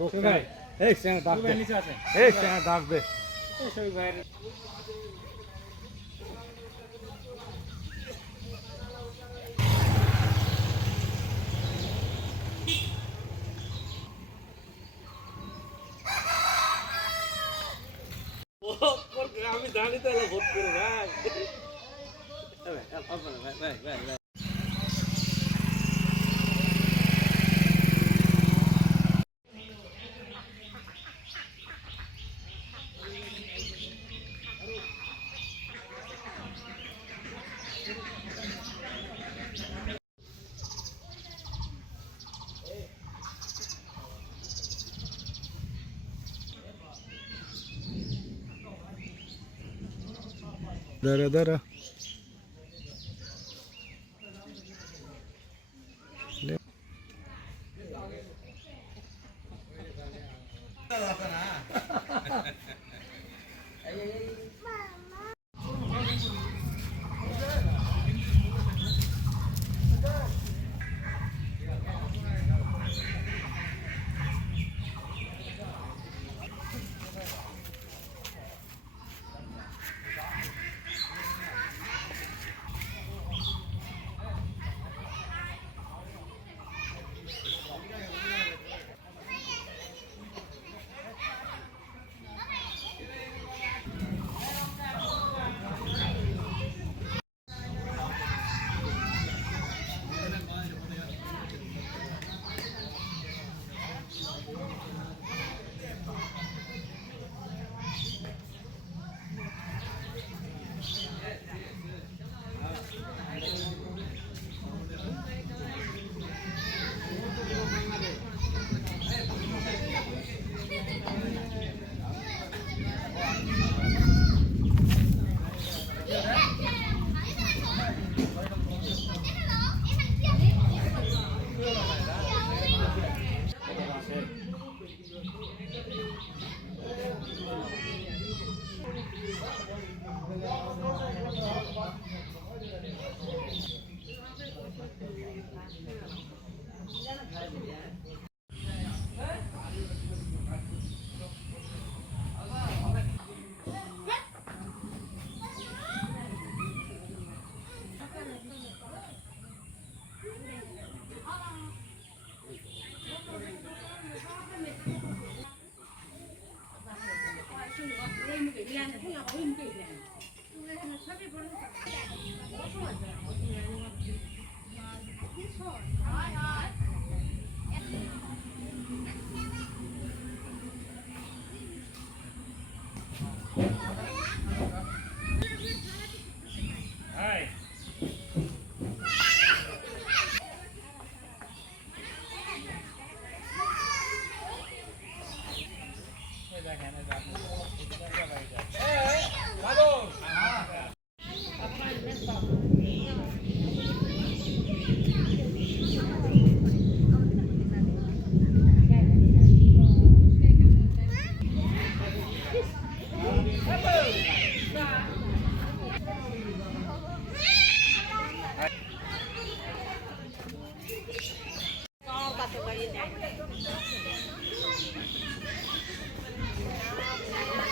লোক ভাই এই স্যার ডাক দে নিচে আছে এই স্যার ডাক দে এই সবই ভাইয়ের আমি জানি তো এলা ভোট করে ভাই ভাই ভাই ভাই দাঁড়া দাঁড়া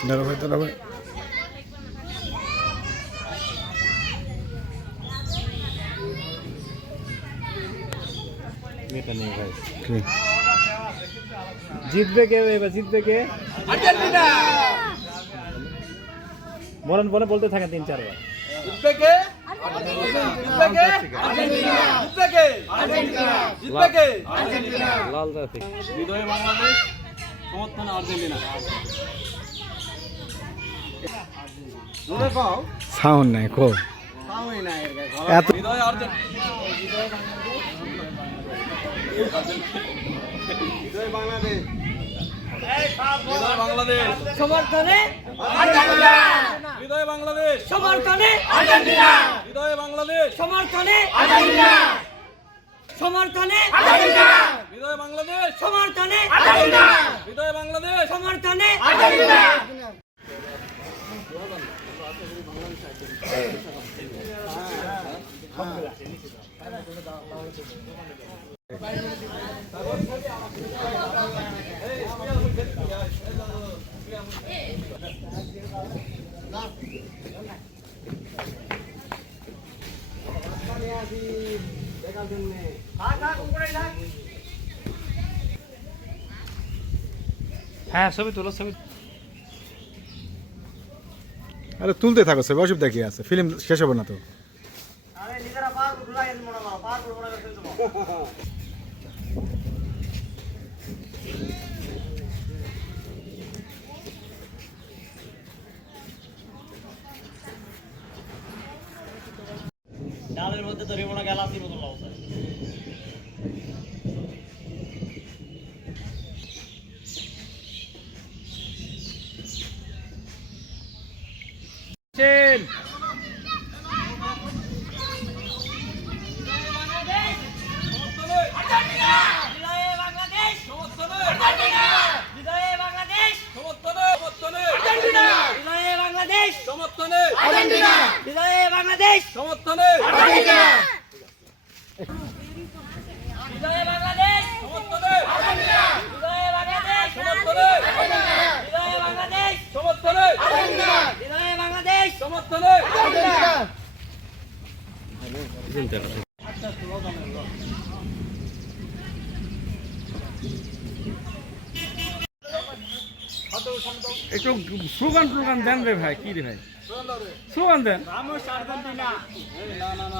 দাঁড়া ভাই দাঁড়া ভাই মেটা নেই ভাই কি জিতবে কে এবার জিতবে কে আর্জেন্টিনা মরণ বলে বলতে থাকেন 3-4 বার জিতবে কে জিতবে কে আর্জেন্টিনা জিতবে কে আর্জেন্টিনা জিতবে কে আর্জেন্টিনা লাল জাতি বিজয় বাংলাদেশ সমর্থন আর্জেন্টিনা জোরে কও সাউন্ড নাই কো সাউন্ড নাই এত বিজয় আর্জেন্টিনা বিজয় বাংলাদেশ বিজয় বাংলাদেশ সমর্থনে আর্জেন্টিনা বিজয় বাংলাদেশ সমর্থনে আর্জেন্টিনা বিজয় বাংলাদেশ সমর্থনে আর্জেন্টিনা সমর্থনে আর্জেন্টিনা বিজয় বাংলাদেশ সমর্থনে আর্জেন্টিনা বিজয় বাংলাদেশ সমর্থনে আর্জেন্টিনা হ্যাঁ ছবি তোলো ছবি। আরে তুলতে থাকো সে অসুবিধা কি আছে, ফিল্ম শেষ হবে না তো। আরে নিজেরা পার ঘুরাই মনে না পার মনে করে ফেলছো ডালের মধ্যে তো রিমোনা গ্যালাক্সি মতো লাগছে চেন একটু স্লোগান স্লোগান দেন রে ভাই, কি রে ভাই স্লোগান দেন।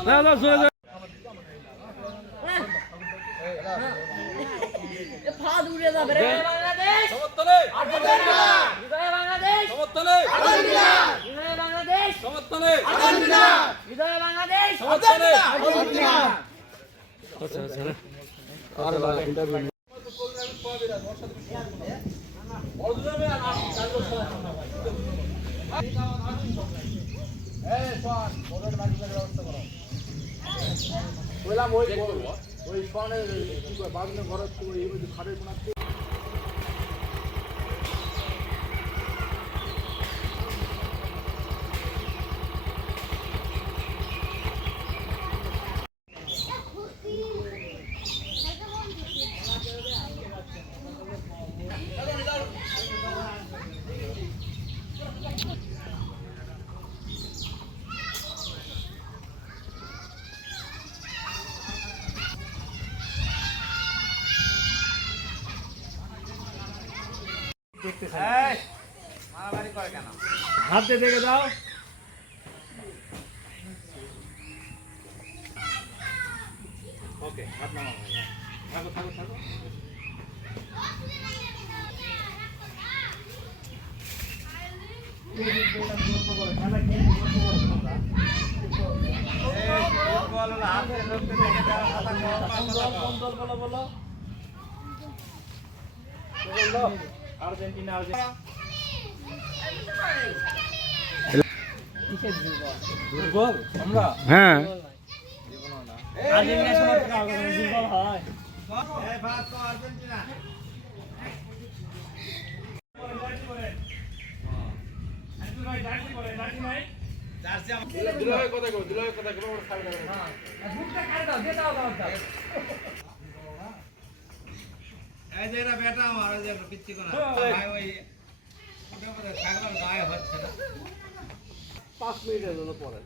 দাও দাও জোরে জোরে। ফাদ উড়ে যাবে রে বাংলাদেশ সমর্থনে আর্জেন্টিনা বিজয় বাংলাদেশ সমর্থনে আর্জেন্টিনা বিজয় বাংলাদেশ সমর্থনে আর্জেন্টিনা বিজয় বাংলাদেশ সমর্থনে আর্জেন্টিনা। আচ্ছা আচ্ছা আরে ভাই ইন্টারভিউ হাত দিয়ে দেখে দাও। ওকে হাত নামাও ভাই, থাকো থাকো থাকো। আর্জেন্টিনা দুর্বল আমরা। হ্যাঁ আর্জেন্টিনা সমর্থন দুর্বল হয়। বেটা আমার পিচ্ছি কোনা ভাই ওই ওটা মধ্যে ছাগল গায়ে হচ্ছে না 5 মিনিটের জন্য পরে